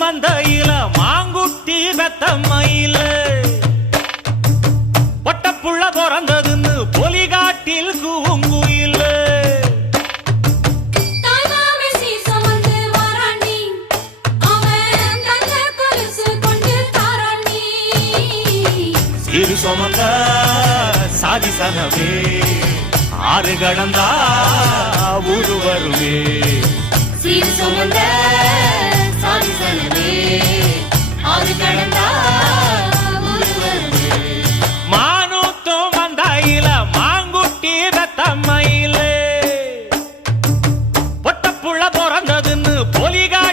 மந்தையில மாங்குட்டி பெத்தம்மையில பொட்டப்புள்ள பிறந்ததுன்னு பொலிகாட்டில் கூங்குயில சிறு சுமந்த சாதி சனவே ஆறு கடந்தா ஊரு வருவே சீர் சுமந்த சாதி சனவே ஆறு கடந்தா ஊரு வருவே மானூத்தும் மந்தாயில மாங்குட்டி பெத்தம்மையில பொட்டப்புள்ள பிறந்ததுன்னு பொலிகா